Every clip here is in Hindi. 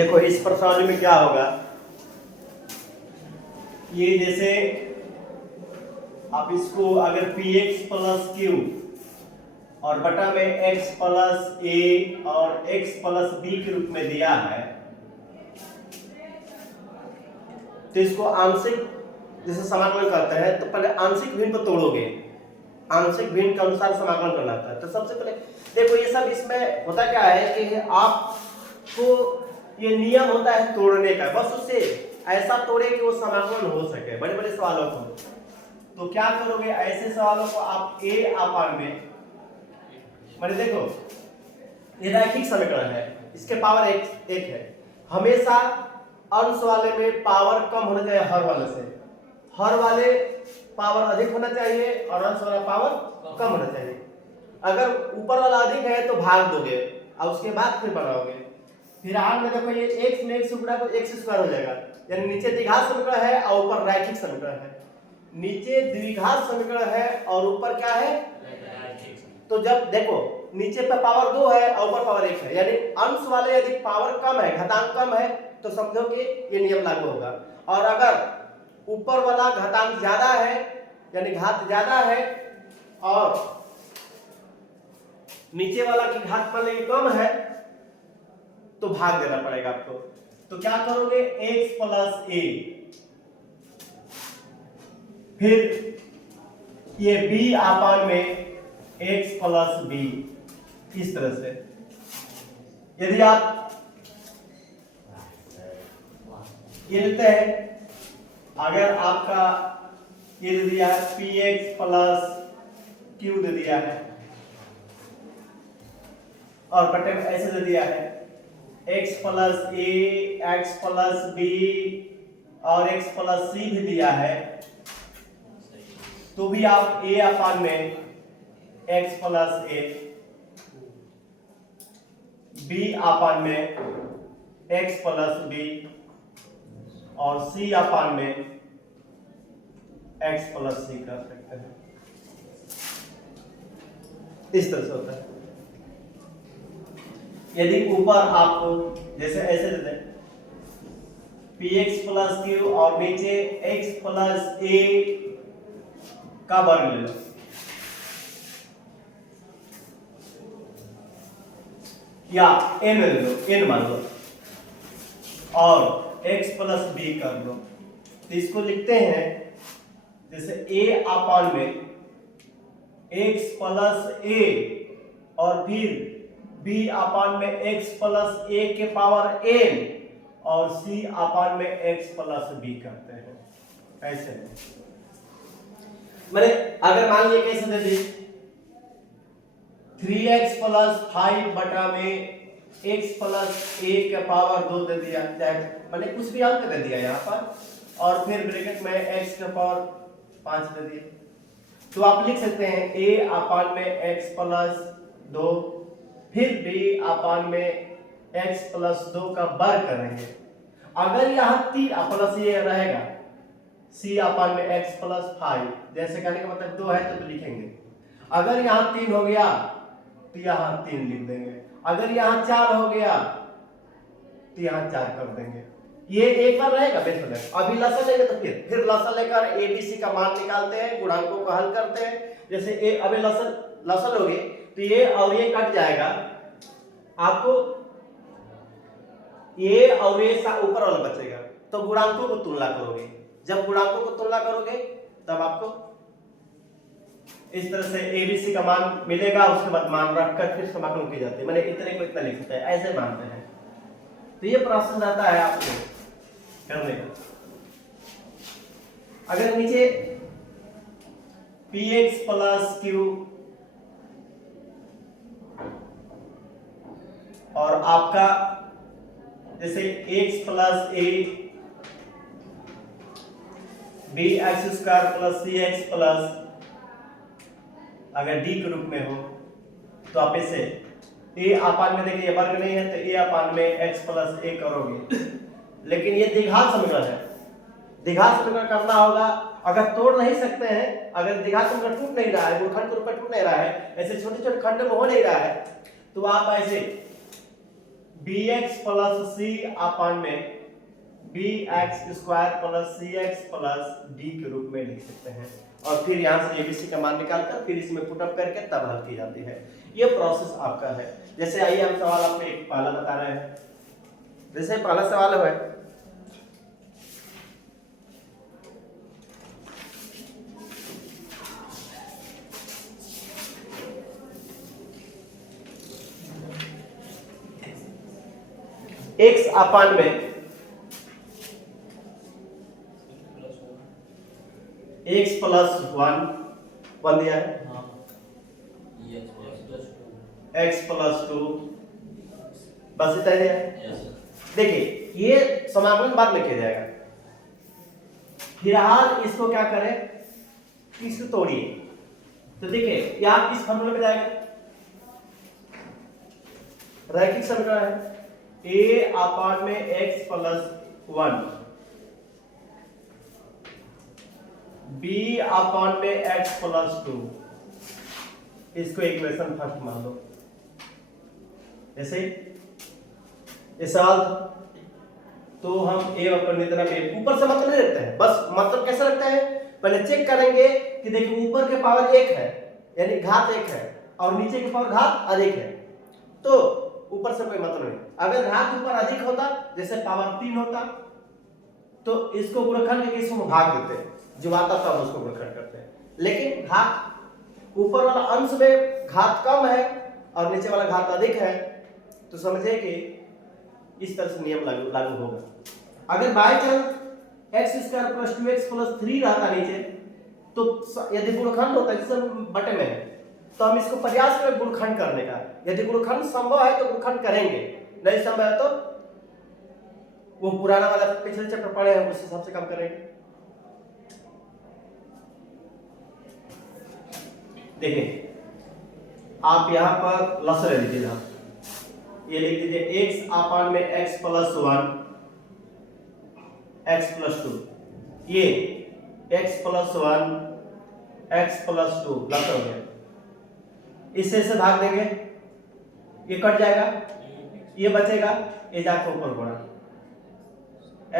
देखो इस प्रश्नावली में क्या होगा, ये जैसे आप इसको अगर px प्लस क्यू और बटा में x प्लस ए और x प्लस बी के रूप में दिया है, तो इसको आंशिक जैसे समाकलन करते हैं तो पहले आंशिक भिन्न को तोड़ोगे, आंशिक भिन्न के अनुसार समाकलन करना होता है। तो सबसे पहले देखो ये सब इसमें होता क्या है कि आपको ये नियम होता है तोड़ने का, बस उससे ऐसा तोड़े कि वो समाकलन हो सके बड़े बड़े सवालों को। तो क्या करोगे, ऐसे सवालों को आप a अपान में, मैंने देखो ये रैखिक समीकरण है, इसके पावर एक है, हमेशा अंश वाले में पावर कम होना चाहिए हर वाले से, हर वाले पावर अधिक होना चाहिए और अंश वाला पावर कम होना चाहिए। अगर ऊपर वाला अधिक है तो भाग दोगे और उसके बाद फिर बनाओगे। फिर आर में देखो ये x में x गुणा तो x स्क्वायर हो जाएगा, यानी नीचे द्विघात समीकरण है और ऊपर रैखिक समीकरण है। नीचे द्विघात समीकरण है और ऊपर क्या है, तो जब देखो नीचे पे पावर 2 है और ऊपर पावर 1 है, यानी अंश वाले यदि पावर कम है, घातांक कम है, तो समझो कि ये नियम लागू होगा। और अगर ऊपर वाला घातांक ज्यादा है यानी घात ज्यादा है और नीचे वाला की घात मान लीजिए कम है तो भाग देना पड़ेगा आपको। तो क्या करोगे, x प्लस ए, फिर ये b अपान में x प्लस बी, इस तरह से। यदि आप ये लेते हैं, अगर आपका ये दे दिया है px प्लस क्यू दे दिया है और बटे में ऐसे दे दिया है x प्लस ए, x प्लस बी और x प्लस सी भी दिया है, तो भी आप a अपान में x प्लस ए, b अपान में x प्लस बी और c अपान में x प्लस सी कर सकते हैं। इस तरह से होता है। यदि ऊपर आपको जैसे ऐसे दे दें px प्लस क्यू और नीचे x प्लस ए का वर्ग ले लो, या n ले लो, n मान लो, और x प्लस बी कर लो, तो इसको लिखते हैं जैसे a अपान में x प्लस ए और फिर b अपान में x प्लस ए के पावर n और c अपान में x प्लस b करते हैं। ऐसे मैंने अगर मान लिया कैसे दे दी 3x प्लस 5 बटा में x प्लस ए के पावर 2 दे दिया, मैंने कुछ भी अंक दे दिया यहाँ पर और फिर ब्रैकेट में x के पावर 5 दे दिया, तो आप लिख सकते हैं a अपान में x प्लस 2 फिर b अपान में x प्लस 2 का वर्ग करेंगे। अगर यहाँ 3 प्लस ये रहेगा c अपान में x प्लस 5, जैसे कहने का मतलब 2 है तो लिखेंगे। अगर यहाँ 3 हो गया तो यहाँ 3 लिख देंगे, अगर यहाँ 4 हो गया तो यहाँ 4 कर देंगे। ये एक बार रहेगा बेस बनेगा। अभी लसन लेंगे तो फिर लसन लेकर एबीसी का मान निकालते हैं, गुणांकों को हल करते हैं। जैसे ए अभी लसन लोगे तो ये और ये कट जाएगा, आपको ये और ये ऊपर वाला बचेगा, तो गुणांकों को तुलना करोगे। जब गुणांकों को तुलना करोगे तब आपको इस तरह से एबीसी का मान मिलेगा, उसके बाद मान रखकर फिर समाकलन की जाती है। मैंने इतने को इतना लिख सकता है, ऐसे मानते हैं। तो ये प्रोसेस रहता है आपको करने का। अगर नीचे px प्लस क्यू और आपका जैसे x plus A B X square plus C X plus अगर d के रूप में हो तो आप इसे a अपान में देखिए वर्ग नहीं है तो a अपान में x प्लस ए करोगे, लेकिन ये द्विघात समीकरण है, द्विघात समीकरण करना होगा। अगर तोड़ नहीं सकते हैं, अगर द्विघात समीकरण टूट नहीं रहा है, गुणखंड के रूप में टूट नहीं रहा है, ऐसे छोटे छोटे खंड में हो नहीं रहा है, तो आप ऐसे bx प्लस सी अपान में bx square plus cx plus d के रूप में लिख सकते हैं और फिर यहाँ से abc का मान निकालकर फिर इसमें पुटअप करके तब हल की जाती है। ये प्रोसेस आपका है। जैसे आइए हम सवाल आपको एक पहला बता रहे हैं। जैसे पहला सवाल है x अपान में x प्लस 1 दिया है, x प्लस 2 बस इतना दिया है। देखिए ये समाकलन बाद में किया जाएगा, फिलहाल इसको क्या करें, इसको तोड़िए। तो देखिए यहाँ किस फॉर्मूले में जाएगा, रैखिक समीकरण है a अपान में x प्लस 1 b अपान में x प्लस 2, इसको इक्वेशन फर्स्ट मान लो। ऐसे ये सवाल तो हम ए और नितना में ऊपर से मतलब नहीं रखते हैं, बस मतलब कैसे रखते हैं, पहले चेक करेंगे कि देखिए ऊपर के पावर 1 है यानी घात 1 है और नीचे की पावर घात अधिक है, तो ऊपर से कोई मतलब नहीं। अगर घात ऊपर अधिक होता जैसे पावर 3 होता तो इसको गुणनखंड करके इसको भाग देते, जो आता था उसको गुणनखंड करते हैं। लेकिन घात ऊपर वाला अंश में घात कम है और नीचे वाला घात अधिक है, तो समझे कि इस तरह से नियम लागू होगा। अगर by chance x square plus 2x plus 3 रहता नीचे, तो यदि गुणनखंड होता जैसे बटे में, तो हम इसको प्रयास करें गुणनखंड करने का। यदि गुणनखंड संभव है तो गुणनखंड करेंगे, नहीं संभव है तो वो पुराना वाला पिछले चैप्टर पढ़े हैं उस हिसाब से काम करेंगे। देखिए आप यहाँ पर लसर लिख दीजिए, ये लिख दीजिए x अपान में x प्लस 1 x प्लस 2, ये x प्लस 1 x प्लस 2 लसर हो गया, इससे से भाग देंगे, ये कट जाएगा, ये बचेगा, ये जाके ऊपर गुणा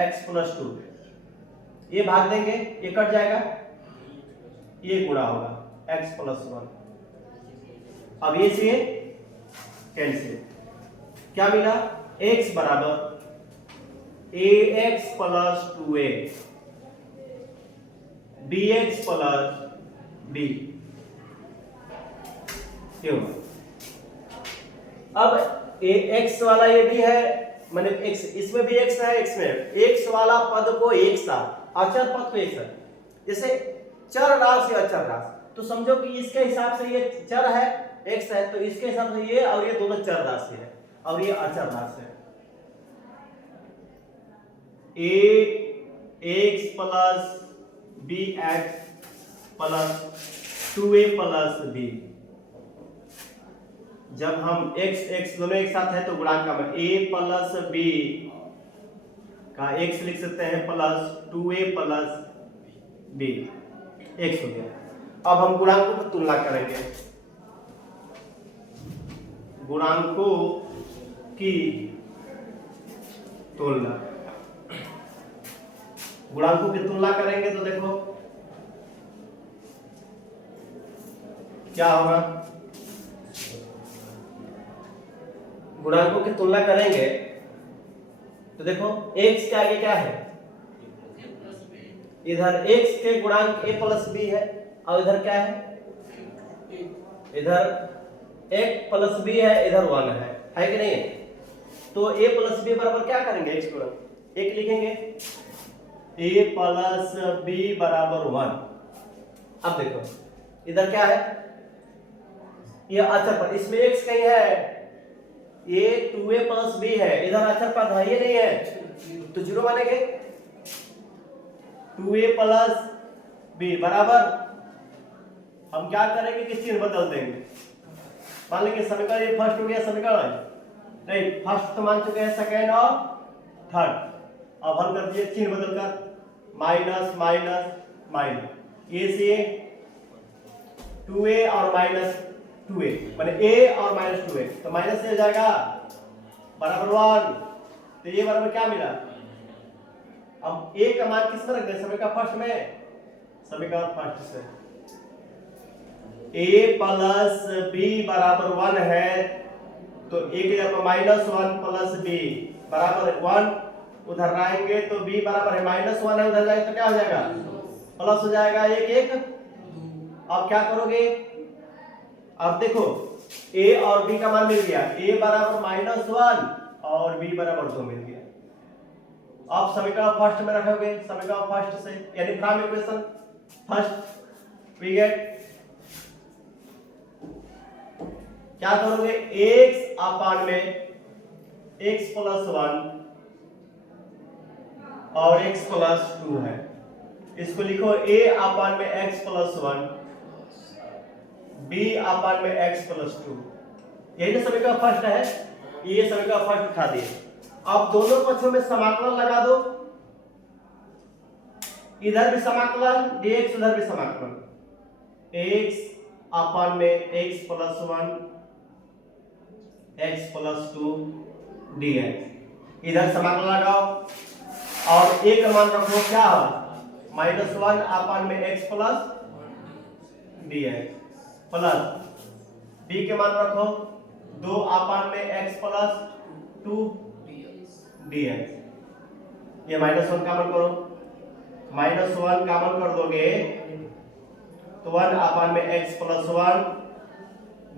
x प्लस 2, ये भाग देंगे, ये कट जाएगा, ये गुणा होगा x प्लस 1। अब ये से कैंसिल, क्या मिला, x बराबर ax plus 2a bx plus b। क्यों, अब x वाला ये भी है, माने x इसमें भी x है, x में x वाला पद को एक साथ, अचर पद को एक साथ, जैसे चर राशि अचर राशि, तो समझो कि इसके हिसाब से ये चर है x है, तो इसके हिसाब से ये और ये दोनों चर राशि है और ये अचर राशि है। ax plus bx plus 2a plus b, जब हम x दोनों एक साथ है तो गुणांक का a प्लस b का x लिख सकते हैं plus 2a plus b, x हो गया। अब हम गुणांकों की तुलना करेंगे, गुणांकों की तुलना, गुणांकों की तुलना करेंगे तो देखो क्या होगा, गुणांकों की तुलना करेंगे तो देखो x के आगे क्या है, इधर x के गुणांक a प्लस b है और इधर क्या है, इधर एक प्लस b है, इधर 1 है कि नहीं है, तो a प्लस b बराबर क्या करेंगे, x गुणन एक लिखेंगे, a प्लस b बराबर 1। अब देखो इधर क्या है, ये अचर पद, इसमें x कहीं है, ये 2a प्लस b है, इधर अचर पद है ये नहीं है, तो जीरो बनेंगे, 2a प्लस b बराबर, हम क्या करेंगे कि चिन्ह बदल देंगे, मान लेंगे समीकरण ये फर्स्ट हो गया समीकरण, नहीं फर्स्ट तो मान चुके हैं, सेकंड और थर्ड, अब हल कर दिए चिन्ह बदलकर, माइनस माइनस माइनस, ये से 2a और माइनस 2a, माने a और माइनस 2a, तो माइनस से हो जाएगा बराबर 1, तो ये बराबर क्या मिला? अब a का मान किस में रख दें? समीकरण फर्स्ट में, समीकरण फर्स्ट से a प्लस b बराबर 1 है, तो a की जगह -1 प्लस b बराबर 1, उधर लाएंगे तो b बराबर है -1 है, उधर जाएगा तो क्या हो जाएगा? प्लस हो जाएगा 1 1। अब क्या करोगे? अब देखो a और b का मान मिल गया, a बराबर -1 और b बराबर 2 मिल गया। अब समीकरण फर्स्ट में रखोगे, समीकरण फर्स्ट से यानी from equation first we get, क्या करोगे? x अपान में x प्लस 1 और x प्लस 2 है, इसको लिखो a अपान में x प्लस 1 b अपान में x प्लस 2। यही तो समीकरण फर्स्ट है, ये समीकरण फर्स्ट उठा दिए। अब दोनों पक्षों में समाकलन लगा दो, इधर भी समाकलन dx, उधर भी समाकलन, x अपान में x plus 1 x plus 2 dx, इधर समाकलन लगाओ और a का मान रखो क्या हो? -1 अपान में x plus dx plus b के मान रखो 2 अपान में x प्लस 2 dx। ये -1 कॉमन करो, -1 कॉमन कर दोगे तो 1 अपान में x plus 1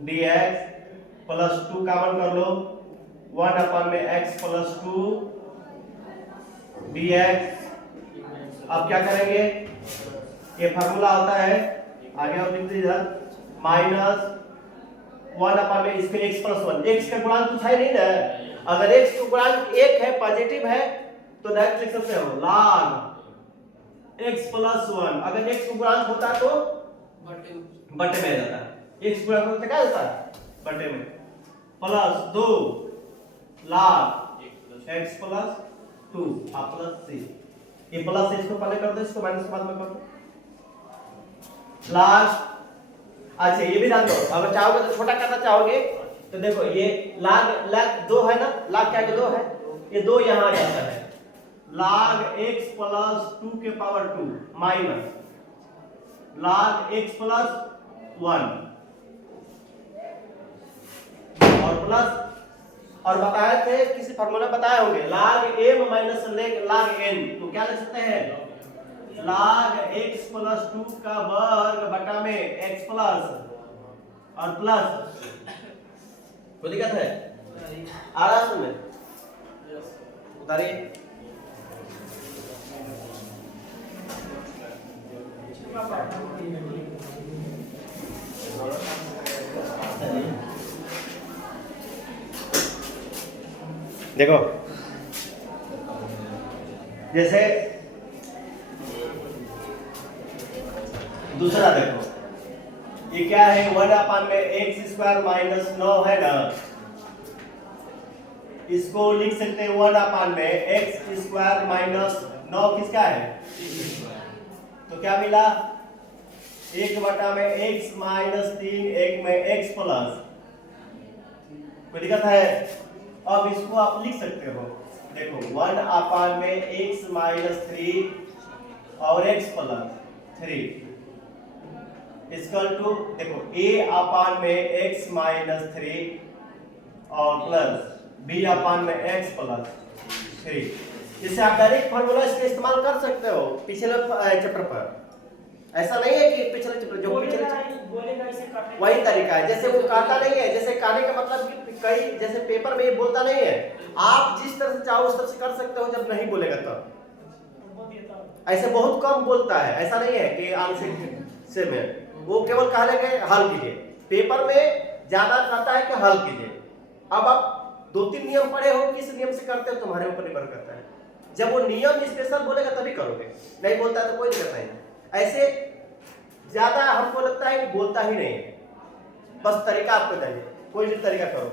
dx plus 2 common कर लो, 1 अपान में x प्लस 2 dx। अब क्या करेंगे? ये फार्मूला होता है, आगे और लिख दीजिए इधर, -1 अपान में इसके x प्लस 1, x का गुणांक कुछ है नहीं ना, अगर x का गुणांक 1 है, पॉजिटिव है, तो डायरेक्ट लिख सकते हो log x प्लस 1। अगर x का गुणांक होता तो बटे में जाता, x गुणांक होता क्या होता? बटे में, plus 2 log x plus 2 plus c, ये प्लस से इसको पहले कर दो, इसको माइनस बाद में कर दो, लास्ट। अच्छा ये भी डाल दो, अगर चाहोगे तो छोटा करना चाहोगे तो देखो ये log 2 है ना, log क्या के 2 है, ये 2 यहां आ जाता है, log x प्लस 2 के power 2 minus log x plus 1 और प्लस, और बताए थे किसी फार्मूला बताए होंगे log m minus log n, तो क्या लिख सकते हैं? log x प्लस 2 का वर्ग बटा में x प्लस और प्लस, कोई दिक्कत है? आ रहा है में उतारिए, देखो जैसे दूसरा देखो, ये क्या है? 1 अपान में x स्क्वायर माइनस 9 है ना, इसको लिख सकते हैं 1 अपान में x स्क्वायर माइनस 9 किसका है? तो क्या मिला? 1 बटा में x माइनस 3, 1 में x प्लस, कोई दिक्कत है? अब इसको आप लिख सकते हो, देखो 1 अपान में x माइनस 3 और x प्लस 3 इक्वल टू, देखो a अपान में x माइनस 3 और प्लस b अपान में x प्लस 3। इससे आप डायरेक्ट फार्मूला इसका इस्तेमाल कर सकते हो पिछले चैप्टर पर। ऐसा नहीं है कि पिछले चैप्टर जो पिछले वही तरीका है, जैसे वो काटा नहीं है, जैसे कहने का मतलब कि कई जैसे पेपर में ये बोलता नहीं है, आप जिस तरह से चाहो उस तरह से कर सकते हो, जब नहीं बोलेगा तब। ऐसे बहुत कम बोलता है, ऐसा नहीं है कि आंसर से में वो केवल कह लेंगे हल कीजिए, पेपर में ज्यादा कहता है कि हल कीजिए। अब आप 2-3 नियम पढ़े हो, किस नियम से करते हो तुम्हारे ऊपर निर्भर करता है। जब वो नियम स्पेशल बोलेगा तभी करोगे, नहीं बोलता है तो कोई दिक्कत नहीं। ऐसे ज्यादा हमको लगता है कि बोलता ही नहीं है, बस तरीका आपको चाहिए, कोई भी तरीका करो।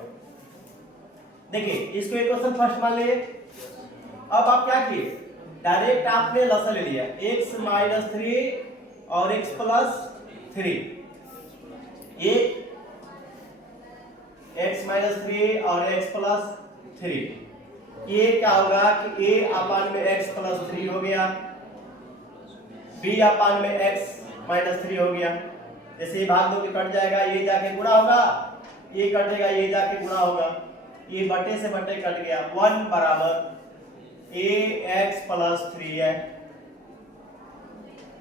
देखिए इसको इक्वेशन फर्स्ट मान लीजिए। अब आप क्या किए, डायरेक्ट आपने लसा ले लिया, x माइनस 3 और x प्लस 3, ये x माइनस 3 और x प्लस 3। ये क्या होगा कि a अपान में x प्लस 3 हो गया, b अपान में x माइनस 3 हो गया। जैसे ये भाग दो के कट जाएगा, ये जाके गुणा होगा, ये कटेगा, ये जाके गुणा होगा, ये बटे से बटे कट गया। 1 बराबर ax प्लस 3 है,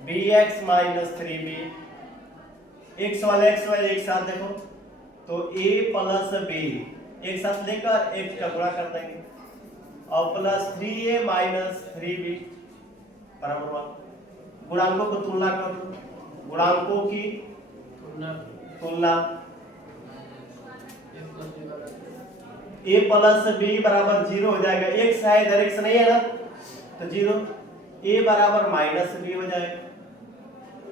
bx माइनस 3b, x वाले एक साथ देखो तो a प्लस b एक साथ लेकर x का गुणा कर देंगे और प्लस 3a माइनस 3b बराबर 1। गुणांकों को तुलना करो, गुणांकों की तुलना a प्लस b बराबर 0 हो जाएगा, x है इधर, x नहीं है ना तो 0, a बराबर माइनस b हो जाएगा,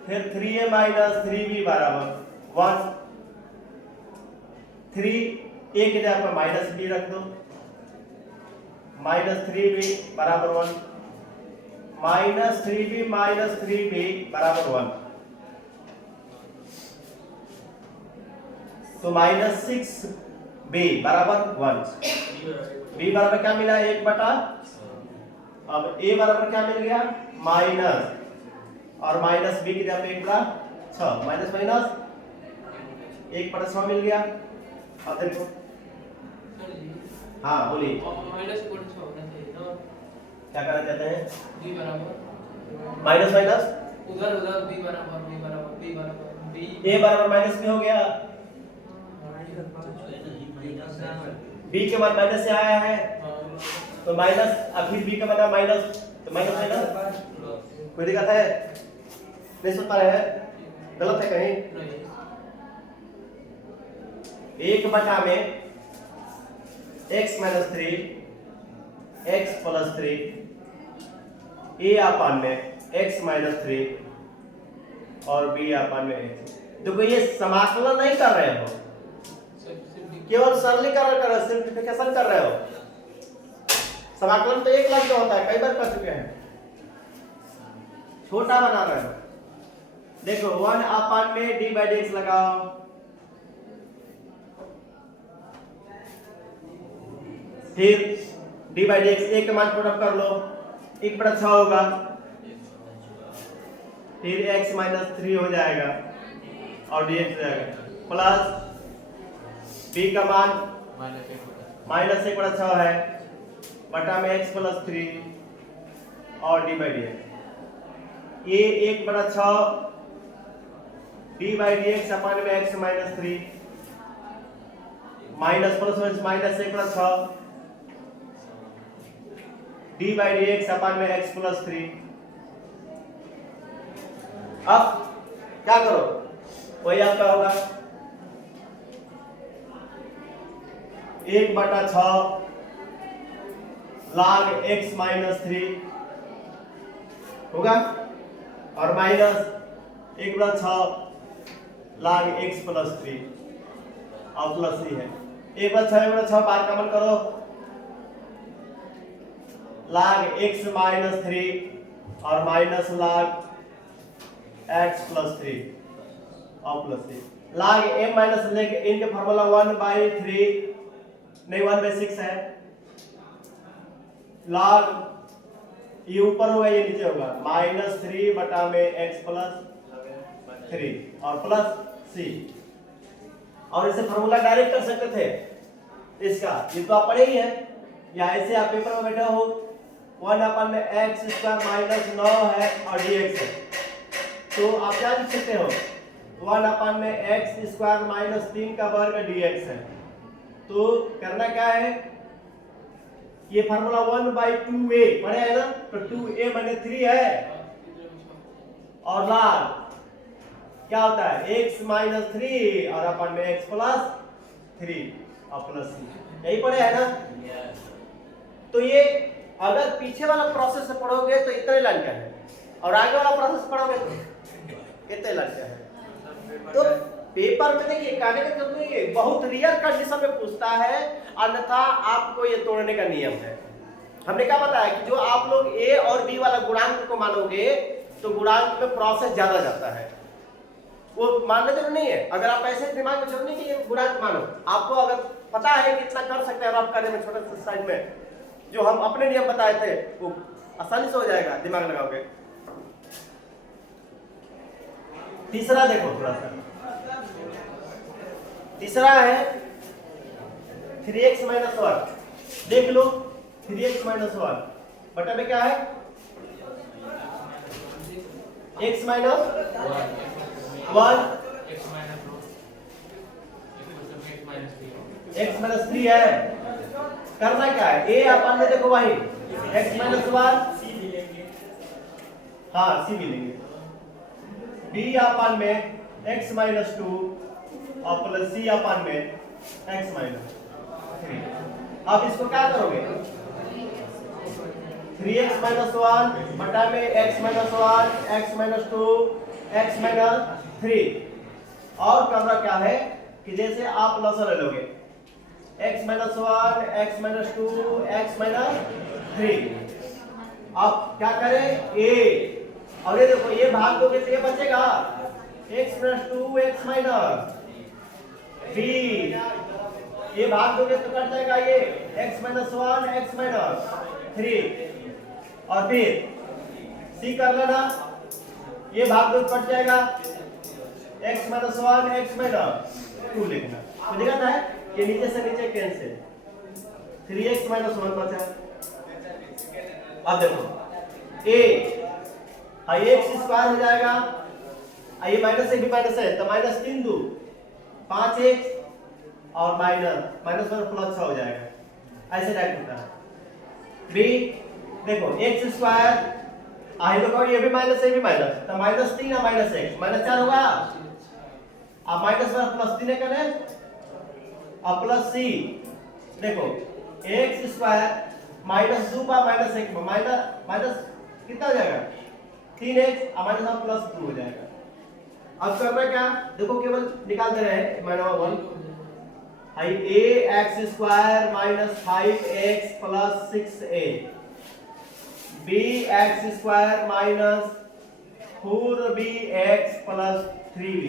फिर 3a माइनस 3b बराबर 1। 3 a की जगह पर माइनस b रख दो, माइनस 3b बराबर 1, माइनस 3b माइनस 3b बराबर 1, तो माइनस 6b बराबर 1। b बराबर क्या मिला, 1 बटा, अब a बराबर क्या मिल गया, माइनस, और माइनस b की जगह पे 1 बटा 6, माइनस माइनस 1 बटा 6 मिल गया। अब देखो, हाँ बोलिए, माइनस होना चाहिए ना, क्या करना चाहते हैं, b बराबर माइनस माइनस उधर उधर b बराबर b a बराबर माइनस में हो गया, b के बाद माइनस से आया है तो माइनस, अब फिर b का मतलब माइनस, तो माइनस माइनस कोई दिक्कत है, नहीं सुन पा रहे हैं, गलत है कहीं। 1 बटा में x minus 3 x plus 3 a अपान में x माइनस 3 और b अपान में x। देखो ये समाकलन नहीं कर रहे हो, केवल सरलीकरण कर रहे हो, सिंप्लीफिकेशन कर रहे हो। समाकलन तो एक लाख का होता है, कई बार कर चुके हैं, छोटा बना रहे हो। देखो 1 अपान में d बाई डी एक्स लगाओ, फिर d बाई डी एक्स एक का मान पुट कर लो, 1 बटा 6 होगा, फिर x माइनस 3 हो जाएगा और dx हो जाएगा, प्लस b का मान माइनस 1 बटा 6 है बटा में x प्लस 3 और d बाई डी एक्स, ये 1 बटा 6 d बाई डी एक्स अपान में x minus 3 minus plus minus 1 बटा 6 d बाई डी एक्स अपान में x प्लस 3। अब क्या करो, वही आपका होगा 1 बटा 6 log x माइनस 3 होगा और माइनस 1 बटा 6 log x प्लस 3 और प्लस 3 है, 1 बटा 6 बाहर कॉमन करो, log x माइनस 3 और माइनस log x प्लस 3 और प्लस 3, log m माइनस लेके इनके फार्मूला 1/3 नहीं 1/6 है, log ये ऊपर होगा ये नीचे होगा, माइनस 3 बटा में x प्लस 3 और प्लस c, और इसे फार्मूला डायरेक्ट कर सकते थे इसका, ये तो आप पढ़े ही है, या ऐसे आप पेपर में बैठे हो 1 अपन में x स्क्वायर माइनस 9 है और dx है, तो आप क्या लिख सकते हो 1 अपन में x स्क्वायर माइनस 3 का वर्ग dx है। तो करना क्या है, ये फार्मूला 1/2a पढ़े है ना, तो 2a बने 3 है और log क्या होता है x माइनस 3 और अपन में x प्लस 3 और प्लस c, यही पढ़े है ना। तो ये अगर पीछे वाला प्रोसेस से पढ़ोगे तो इतने लाइन का है, और आगे वाला प्रोसेस पढ़ोगे तो इतने लाइन का है। तो पेपर में देखिए कहने का जरूरी नहीं है, बहुत रियल कंडीशन में पूछता है, अन्यथा आपको ये तोड़ने का नियम है। हमने क्या बताया कि जो आप लोग a और b वाला गुणांक को मानोगे तो गुणांक में प्रोसेस ज्यादा जाता है, वो मानना जरूरी नहीं है। अगर आप ऐसे दिमाग में जरूरी नहीं कि गुणांक मानो, आपको अगर पता है कि इतना कर सकते हैं रफ करने में, छोटे से साइज में जो हम अपने नियम बताए थे वो आसानी से हो जाएगा दिमाग लगाओगे। तीसरा देखो थोड़ा सा, तीसरा है 3x - 1। देख लो 3x - 1 बटा में क्या है x - 1 x - 3 है। करना क्या है a अपन में देखो वही x - 1 हाँ c भी लेंगे, b अपन में x - 2 और प्लस c अपन में x - 3। अब इसको क्या करोगे 3x - 1 बटा में x - 1 x - 2 x - 3। और करना क्या है कि जैसे आप लॉसर ले लोगे x - 1 x - 2 x - 3। आप क्या करें a, और ये देखो ये भाग दोगे तो ये बचेगा x - 2 x - b, ये भाग दोगे तो कट जाएगा ये x - 1 x - 3। और फिर c कर लेना, ये भाग दो कट जाएगा x - 1 x - 2 लिखना तो दिखा है ये नीचे से नीचे कैंसिल 3x - 1 बचा। अब देखो a x स्क्वायर हो जाएगा, ये माइनस से भी माइनस है तो -3 2 5x और माइनस प्लस 6 हो जाएगा, ऐसे डायरेक्ट होता है। b देखो x स्क्वायर आई देखो ये भी माइनस है भी माइनस तो -3 और -x -4 होगा। अब -+3 करने और प्लस c देखो x स्क्वायर -2 का -1 माइनस कितना हो जाएगा 3x और -+2 हो जाएगा। अब करना क्या देखो केवल निकाल दे रहे हैं -1 ax square -5x + 6a bx square -4bx + 3b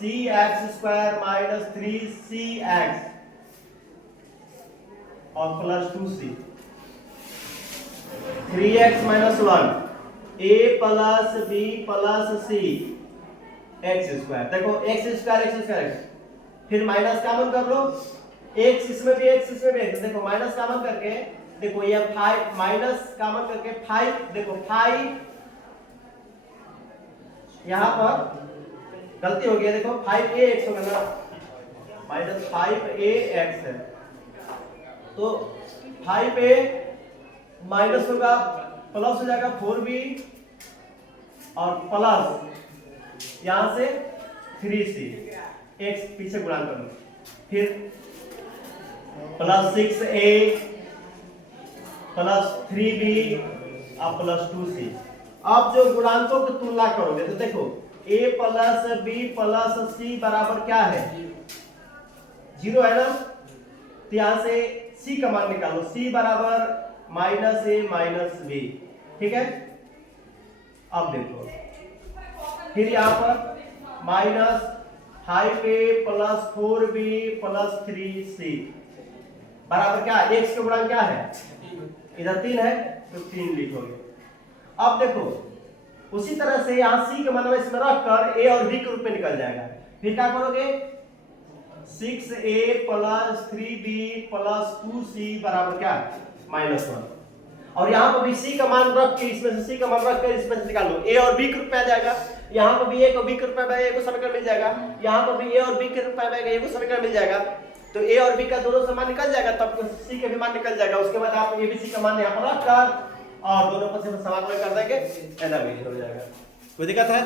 cx square -3cx और +2c 3x - 1 a + b + c x square. देखो x स्क्वायर फिर माइनस कॉमन कर लो, x इसमें भी x इसमें भी x, देखो माइनस कॉमन करके देखो ये 5 माइनस कॉमन करके 5 देखो 5 यहां पर गलती हो गई देखो 5ax होगा ना -5ax है तो 5a माइनस होगा प्लस हो जाएगा 4b और प्लस यहां से 3c x पीछे गुणा कर लो, फिर +6a +3b और +2c। अब जो गुणांकों की तुलना करोगे तो देखो a + b + c बराबर क्या है 0 है ना, तो यहां से c का मान निकालो, c बराबर -a -b, ठीक है। अब देखो फिर यहां पर -5a + 4b + 3c बराबर क्या है x का गुणांक क्या है इधर 3 है तो 3 लिखोगे। अब देखो उसी तरह से यहां c का मान इसमें रखकर a और b के रूप में निकल जाएगा, फिर क्या करोगे 6a + 3b + 2c बराबर क्या -1 और यहाँ पर भी c का मान रख के इसमें से c का मान रख कर इसमें से निकाल लो, a और b के रूप में आ जाएगा। यहाँ पर भी a को b के रूप में a को समीकरण मिल जाएगा, यहाँ पर भी a और b के रूप में a को समीकरण मिल जाएगा, तो a और b का दोनों से मान निकल जाएगा, तब c का भी मान निकल जाएगा। उसके बाद आप a b c का मान यहाँ पर रखकर और दोनों पर से समाकलन कर देंगे, ऐसा भी हो जाएगा। कोई दिक्कत है?